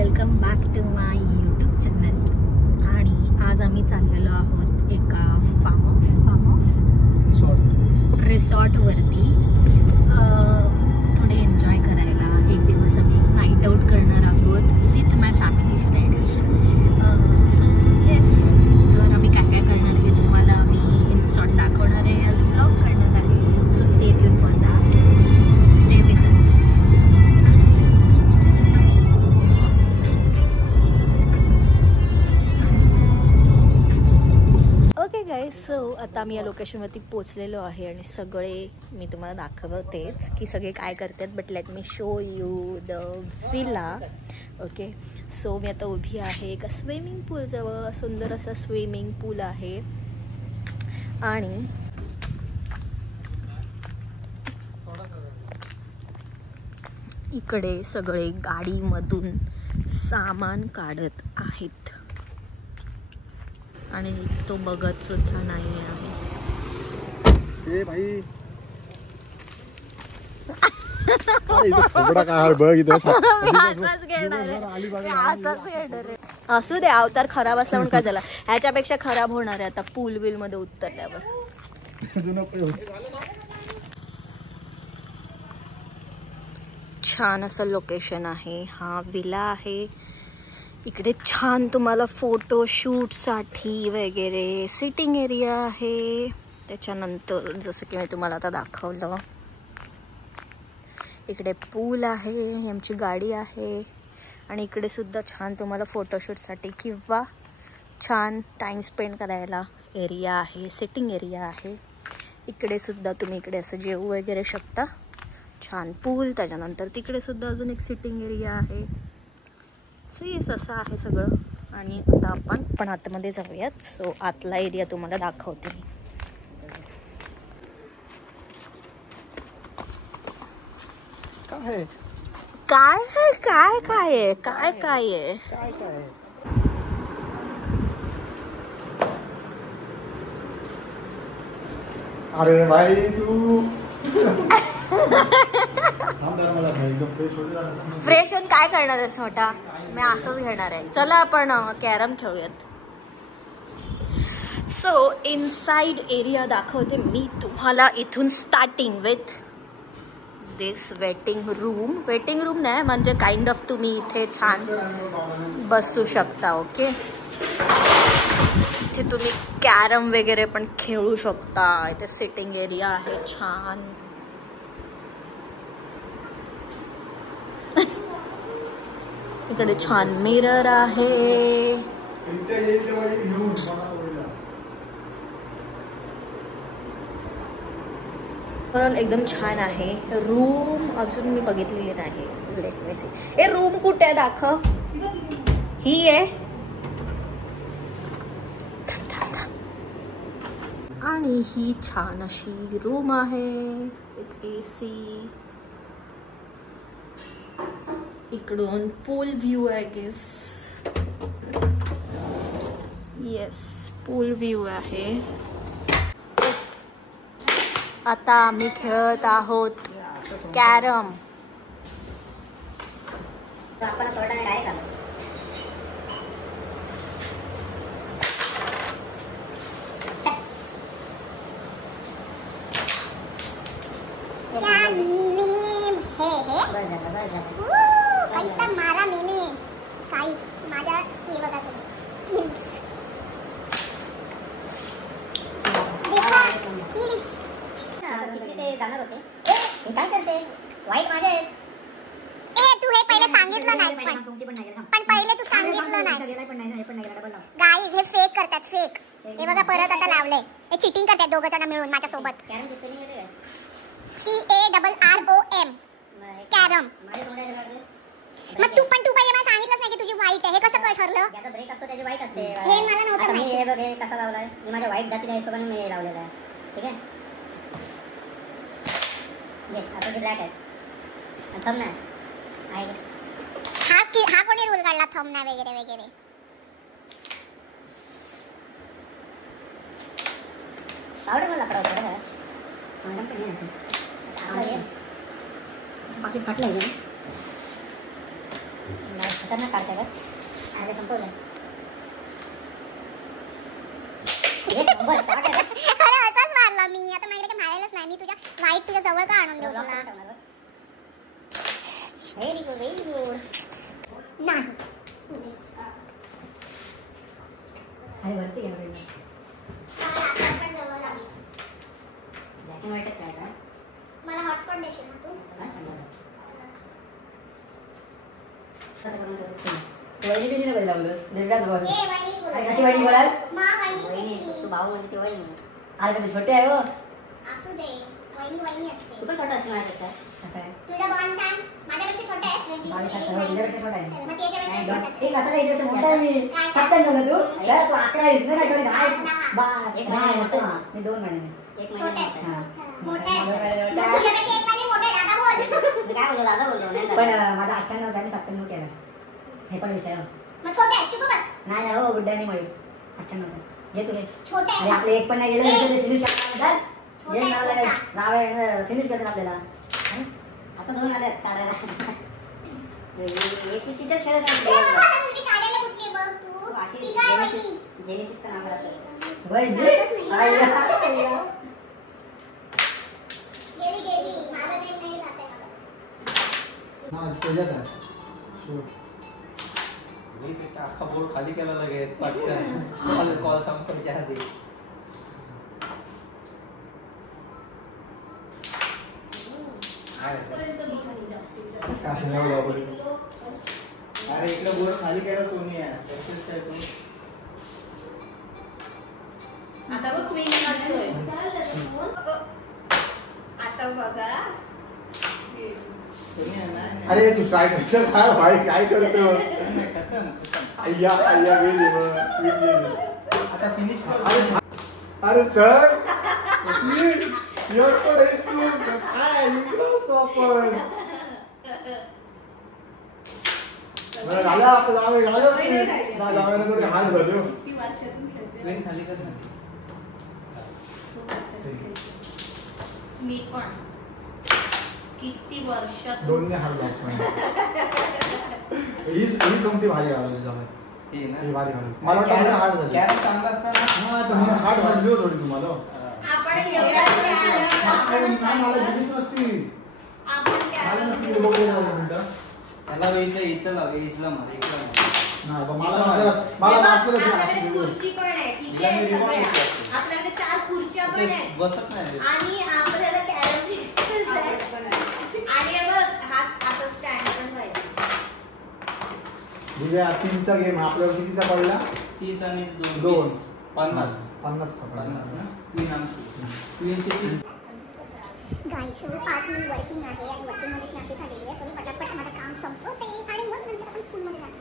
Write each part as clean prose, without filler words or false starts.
Welcome back to my YouTube channel. आणि आज आम्ही चाललेलो आहोत एका फार्म हाऊस रिसॉर्टवरती थोडे एन्जॉय करायला. एक दिवस आम्ही नाईट आऊट करणार आहोत with my family friends. So yes, तर आम्ही काय काय करणार आहे तुम्हाला आम्ही रिसॉर्ट दाखवणार आहे, आज ब्लॉग करणार आहे. So stay tune for that, stay with us. Okay guys, so आता मी या लोकेशनवरती पोचलेलो आहे आणि सगळे मी तुम्हाला दाखवतेच की सगळे काय करतात. But let me show you the villa. Okay, so मी आता उभी आहे एका स्विमिंग पूलजवळ. सुंदर असं स्विमिंग पूल आहे आणि इकडे सगळे गाडीमधून सामान काढत आहेत आणि तो बघत सुद्धा नाही आहे. ए भाई असू दे, अवतार खराब असला म्हणून काय झाला, ह्याच्यापेक्षा खराब होणार आहे आता पूल बिल मध्ये उतरल्यावर. छान असं लोकेशन आहे, हा विला आहे. इकडे छान तुम्हाला फोटोशूटसाठी वगैरे सिटिंग एरिया आहे. त्याच्यानंतर जसं की मी तुम्हाला आता दाखवलं, इकडे पूल आहे, आमची गाडी आहे आणि इकडे सुद्धा छान तुम्हाला फोटोशूटसाठी किंवा छान टाईम स्पेंड करायला एरिया आहे, सिटिंग एरिया आहे. इकडे सुद्धा तुम्ही इकडे असं जेवू वगैरे शकता. छान पूल, त्याच्यानंतर तिकडे सुद्धा अजून एक सिटिंग एरिया आहे. सो येस, असं आहे सगळं. आणि आता आपण आतमध्ये जाऊयात. सो आतला एरिया तुम्हाला दाखवते मी. काय काय काय काय आहे, काय काय आहे, काय काय अरे भाई तू फ्रेश होऊन काय करणार आहेस मोठा? मी असंच घेणार आहे. चला आपण कॅरम खेळूयात. सो इनसाइड एरिया दाखवते मी तुम्हाला. इथून starting with this waiting room नाही म्हणजे काइंड ऑफ तुम्ही इथे छान बसू शकता. ओके, इथे तुम्ही कॅरम वगैरे पण खेळू शकता. इथे सिटिंग एरिया आहे छान. इकडे छान मिरर आहे. पण एकदम छान आहे रूम. अजून मी बघितलेली नाही. Let me see. ए, रूम कुठे आहे दाखव. ही आहे आणि ही छान अशी रूम आहे विथ AC. इकडून पूल व्ह्यू आहे गेस. येस, पूल व्ह्यू आहे. आता आम्ही खेळत आहोत कॅरम. कैसा मारा मैंने काही माझ्या हे बघा तुम्ही स्किल्स देखा स्किल्स. ते जाणार होते. हे काय करते? वाईट माझे आहेत. ए तू हे पहिले सांगितलं नाही पण पहिले तू सांगितलं नाही. गाईज हे फेक करतात, फेक. हे बघा परत आता लावलंय. हे चीटिंग करतात दोघं जण मिळून माझ्या सोबत. CARROM carrom. मग तू पहिले मला सांगितलंच नाही की तुझी वाईट आहे. हे कसं काय ठरलं? याचा ब्रेक असतो त्याची वाईट असते. हे मला नव्हतं माहिती. हे बघ हे कसा लावलाय. मी माझ्या वाईट जातीच्या हिशोबाने मी लावलेला आहे. ठीक आहे. ये आता जी ब्लॅक आहे. थंब नाही आहे. हा कोणी रूल काढला थंब नाही वगैरे वगैरे? पावडर मला लाकडा होता. पाकिट फाटलं आहे. खतरनाक काढते का अरे संपवलं अरे असाच मारला मी आता माझ्याकडे मारायलाच नाही मी तुझ्या वाईट तुझ्या जवळ का आणून देऊ तुला व्हेरी गुड नाही अरे वरती घ्या ब्लॅक अँड व्हाईटच काय का मला हॉटस्पॉट देशील ना तू वहिनी नाही पहिला बोलस देवराज बोल ए वहिनीच बोल कशी वहिनी बोलाल मा वहिनी तू भाऊ म्हणजे ती वहिनी अरे कधी छोटे आहे हो असू दे वहिनी असते तू पण छोटा असणार कसं असं आहे तुझा बॉन्ड सांग माझ्यापेक्षा छोटा आहेस 22 छोटा आहे मग त्याच्यापेक्षा छोटा आहेस. एक असं याच्यापेक्षा मोठा आहे मी 57 ना तू यार तू 11 आहेस ना काय सॉरी 10 मी 2 महिने एक छोटा महिने आहेस. मोठा आहेस. मग तुझ्यापेक्षा एक महिने मोठा आहे, दादा बोल. मी काय बोललो दादा बोललो नाही पण माझा 98 आहे मी 97 केला हे पण विषय हो मग छोटा आहेस, शिकू बस. नाही ना हो गुड्डानी मळी 98 घे तुले छोटा अरे आहेस. आपले एक पण नाही गेलं म्हणजे फिनिश करणार छोटा गेम आहे, लावला छोटा. नाव फिनिश करतात आपल्याला हं? आता 2 आले काढायला तिथेच खेळत ए बाबा, आता तुझी काढायला कुठली आहे बघ तू. ती काय वहिनी? जेनेसिसचं नाव करायचं गेली. माझा नेम नाही जात आहे मला. हा त्याच्यात आहे शूट. मी ते अख्खा बोर्ड खाली केला लगेच पटकन कॉल संपच्या आधी काय नाही बाबा. अरे इकडे बोर्ड खाली केला सोनी आहे तसंच काय तू. आता बघ क्वीन लागतोय आता बघा सोनी आहे ना. अरे तू ट्राय कर भाई काय करतो अय्या अय्या गेली आता फिनिश अरे चल एवढं काय इकडं आपण झालं आता जावे थोडी हाल झालो. किती वर्षातून खेळते ट्रेन खाली कर ना मी पण किती वर्षातून दोन्ही हाल ही सोमती भाजी घालवली जावे हे ना ही भाजी घालवली मला वाटतं हार्ड झाली. कॅरम चांगला असता ना हा तुम्ही हार्ड घालली हो थोडी तुम्हाला. आपण घेऊया मला दिलीच नसती. आपण मला नसती दिली. बघू जरा मिनिटं. त्याला इथं लाव एजला मार इकडं नाही बा, मला वाटलं आपल्याकडे खुर्ची पण आहे ठीक आहे तिला मी सगळ्या. remote घेतला. आपल्याकडे 4 खुर्च्या पण आहेत बसत नाही आणि आपल्याला कॅरमची आणि हे बघ हा असं स्टँड पण पाहिजे. दिव्या 3चा गेम आपल्याला कितीचा पडला 30 आणि 2 2 50 50 ना क्वीन आमची क्वीनची 30 गाईस 5 मिनिट वर्किंग आहे आणि वर्किंग मध्ये मी अशी झालेली आहे. सो मी पटापट माझं काम संपवते आणि मग नंतर आपण स्कूलमध्ये जाणार.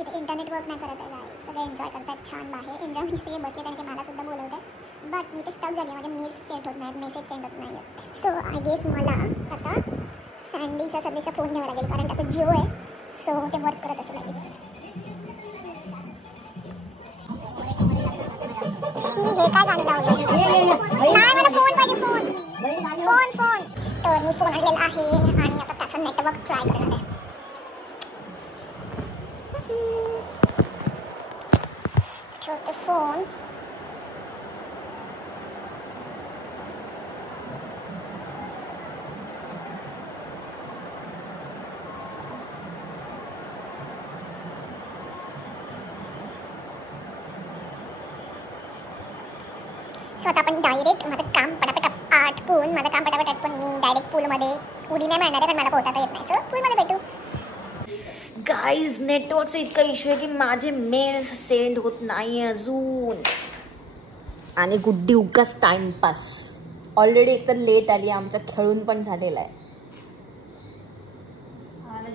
इथे इंटरनेट वर्क नाही करत आहे गाईस. सगळे एन्जॉय करतात छान बाहेर. एन्जॉय म्हणजे सगळे बसले आणि ते मला सुद्धा बोलवत आहे. बट मी ते स्टक झाली आहे. माझे मेल्स सेट होत नाहीत, मेसेज सेंड होत नाही आहेत. सो आय गेस मला आता सँडीचा सध्याचा फोन घ्यावा लागेल कारण त्याचा जिओ आहे. सो ते वर्क करत असेल लागेल. हे काय गाणं लावलं नाही मला फोन पाहिजे फोन फोन फोन. तर मी फोन आणलेला आहे आणि आता त्याचा नेटवर्क ट्राय करणार आहे. ठेवते फोन. सो आता आपण डायरेक्ट माझं काम पटापट आटपून मी डायरेक्ट पूलमध्ये उडी नाही मारणार आहे कारण मला पोहता येत नाही. सो पूलमध्ये भेटू. गाईज नेटवर्कचा इतका इश्यू आहे की माझे मेल्स सेंड होत नाही अजून आणि गुड्डी उगाच टाइमपास ऑलरेडी एकतर लेट आली, आमच्या खेळून पण झालेला आहे.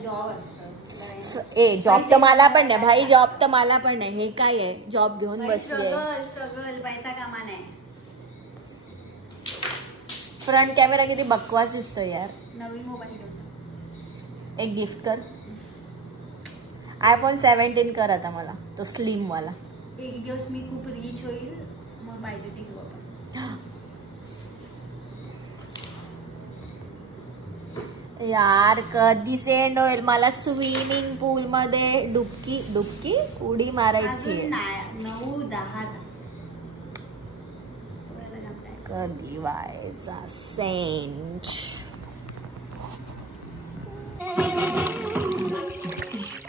जॉब असतं. जॉब तर मला पण नाही भाई, जॉब तर मला पण नाही. हे काय आहे, जॉब घेऊन बसली आहे. स्ट्रगल पैसा कामा नाही. फ्रंट कॅमेरा किती बकवास दिसतो यार. नवीन मोबाईल घेऊन एक गिफ्ट कर. iPhone 17 कर आता मला, तो स्लिम वाला. एक दिवस मी खूप रिच होईल, मग पाहिजे ते घेऊ आपण. यार कधी सेंड होईल मला स्विमिंग पूल मध्ये डुबकी उडी मारायची आहे. 9-10 कधी व्हायचा सेंड.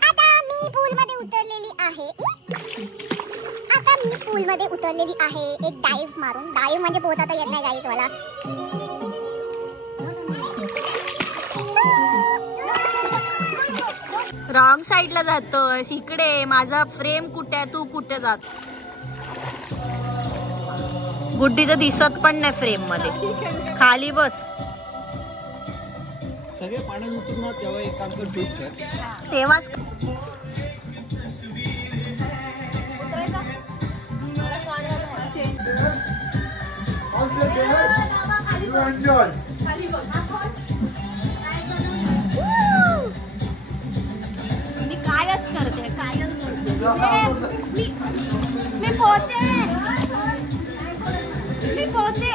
आता मी पूल मध्ये उतरलेली आहे. एक डाइव्ह मारून. डाइव्ह म्हणजे पोहता येत नाही गाईज मला. रॉंग साईडला जातोय. इकडे माझा फ्रेम कुठे आहे, तू कुठे जात. गुड्डी तर दिसत पण नाही फ्रेम मध्ये. खाली बस. सगळे पाण्यात उतरणार तेव्हा एक काम कर शूट कर. तेव्हाच मी कायच करते. मी पोहते.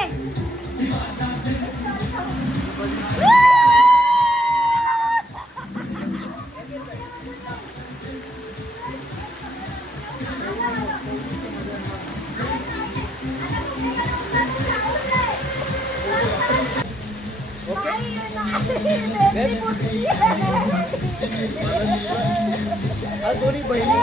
दोन्ही बहिणी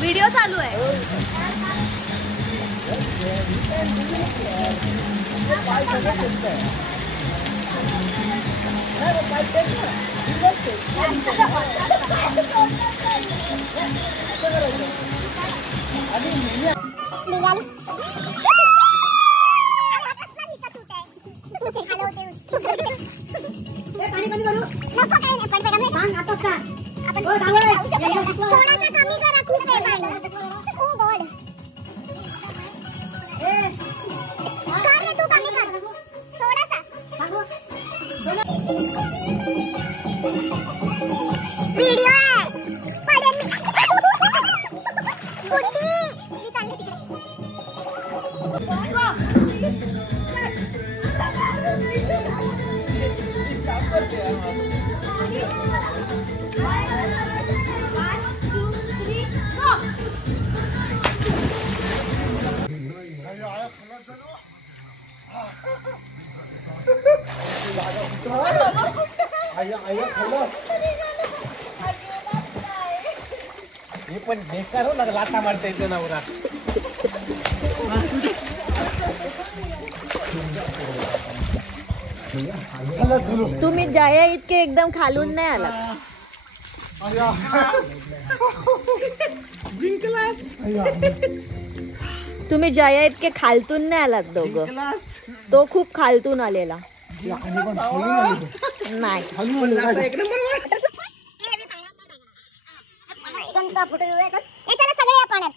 व्हिडिओ चालू आहे. थोडासा कमी करा. खूप आहे पाणी. ओ गॉड. कर रे तू, कमी कर थोडासा. व्हिडिओ आहे. पडेल मी. गुड्डी ही चांगली तिकडे. हे पण बेकार हो ना, लाटा मारता येतो नवरा. तुम्ही जाया इतके एकदम खालून नाही आला. तुम्ही जाया इतके खालतून नाही आलात दोघं. तो खूप खालतून आलेला नाही. चला सगळे या पाण्यात.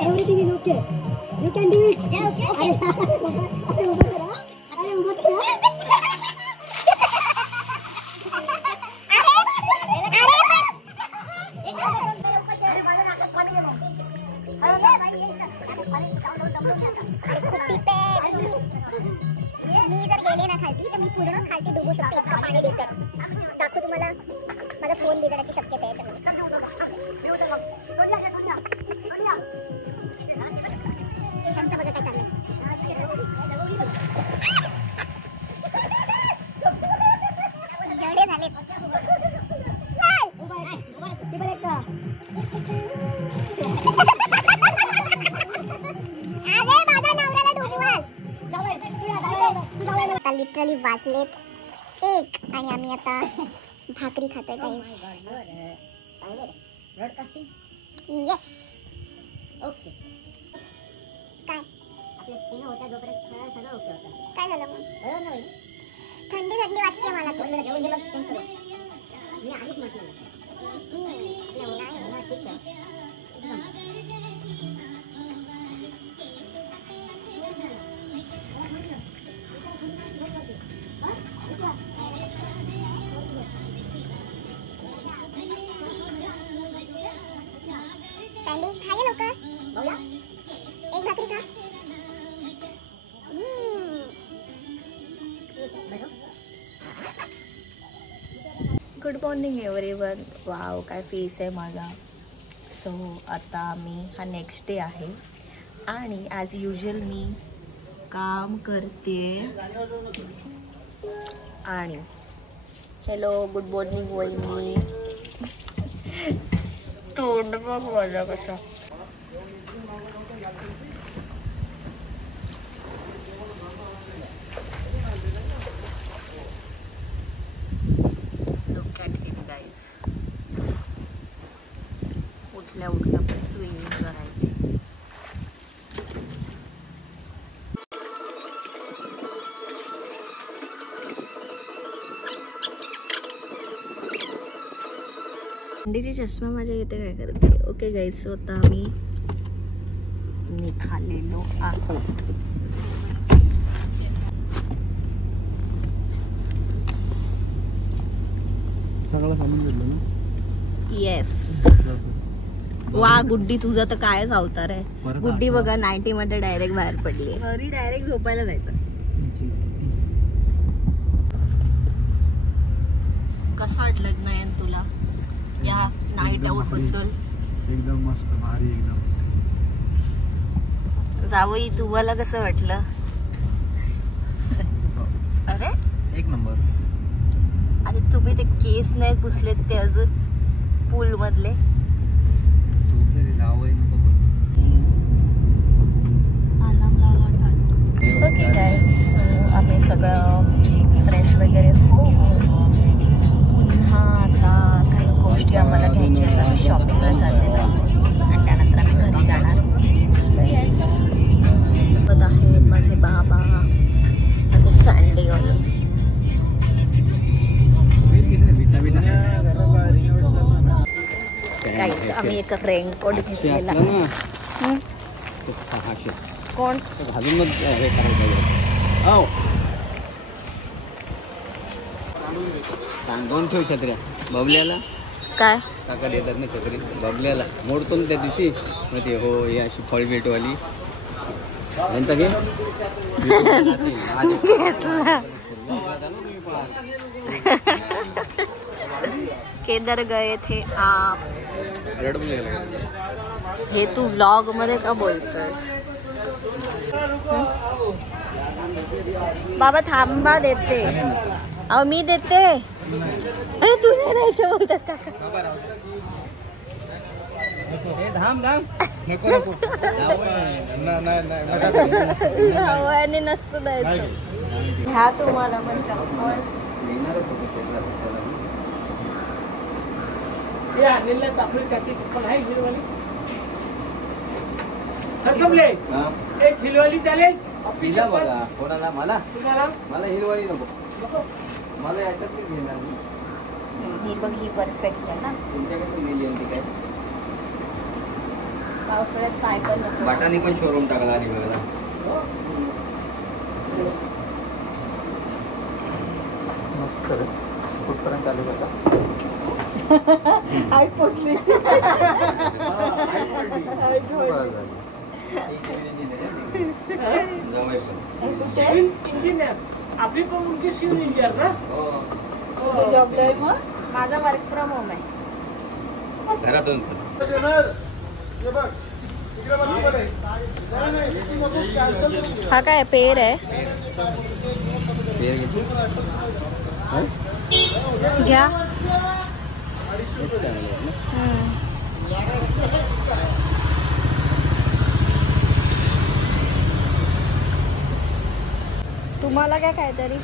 Everything is okay. You can do it. मी जर गेले ना खालती तर मी पूर्ण खालती डुबू शकते. इतकं पाणी देते. फोन बिघडण्याची शक्यता आहे याच्यामध्ये. त्यांचं बघा काय चाललंय. एवढे झाले. आता लिटरली वाजलेत 1 आणि आम्ही आता भाकरी खातोय काही. Yes okay. काय आपल्या चीन होत्या जोपर्यंत सगळं ओके होतं. काय झालं मग? थंडी थंडी वाजते मला. जेवण जेवण चेंज करू. मी आधीच म्हटलं नाही ठीक आहे. सँडी खा ये लवकर. बोला एक भाकरी खा. Good morning everyone. वाव काय फेस आहे माझा. सो आता हा नेक्स्ट डे आहे आणि ॲज युजल मी काम करते. आणि हॅलो गुड मॉर्निंग वहिनी. तोंड बघ माझा कसा. उठल्या पण स्विमिंग करायची. थंडीची चष्मा माझ्या इथे काय करते. ओके गाईज, सो आता आम्ही निघालेलो आहोत. सगळं सामान घेतलं ना. येस. वा गुड्डी तुझा तर कायच अवतार आहे. गुड्डी बघा 90 मध्ये डायरेक्ट बाहेर पडली. घरी डायरेक्ट झोपायला जायचं. कसं वाटलं नयन तुला या नाईट आउट बद्दल? एकदम मस्त भारी एकदम. जावई तुम्हाला कसं वाटलं? अरे एक नंबर. आणि तुम्ही ते केस नाही पुसलेत ते अजून पूल मधले. ओके गाईज, सो आम्ही सगळं फ्रेश वगैरे होऊन पुन्हा आता काही गोष्टी आम्हाला घ्यायच्या आहेत. आम्ही शॉपिंगला चाललेलो आहोत आणि त्यानंतर आम्ही घरी जाणार. सोबत आहेत माझे बाबा आणि सँडीवर. गाईज आम्ही एक रेनकोट घेतलेला. कोण घालून मग हे करायचं. सांगून ठेव छत्र्या बबल्याला. काय काका देतात ना छत्री बबल्याला. मोडतो ना त्या दिवशी मग ते हो हे अशी फळबेटवाली नंतर घे. केदार गए थे आप. हे तू व्लॉग मध्ये का बोलतोस? बाबा थांबा देते. अहो मी देते. अरे तू नाही द्यायचं बोलतात काका. आणि नसतं द्यायचं. ह्या तुम्हाला पण चप्पल. एक हिलवाली चालेल. कोणाला? मला हिरवाई नको. मला याच्यात घेणार. ही बघ ही परफेक्ट आहे ना. तुमच्याकडे गेली आणि काय पावसाळ्यात काय पण नको. वाटाने पण शोरूम टाकला आली बघा. मस्त कुठपर्यंत आले बघा. पोचली. आपली पण मुलगी सिव्हिल इंजिनियर ना. जॉबला आहे मग. माझा वर्क फ्रॉम होम आहे. घरातून हा काय पेर आहे. घ्या. तुम्हाला काय काहीतरी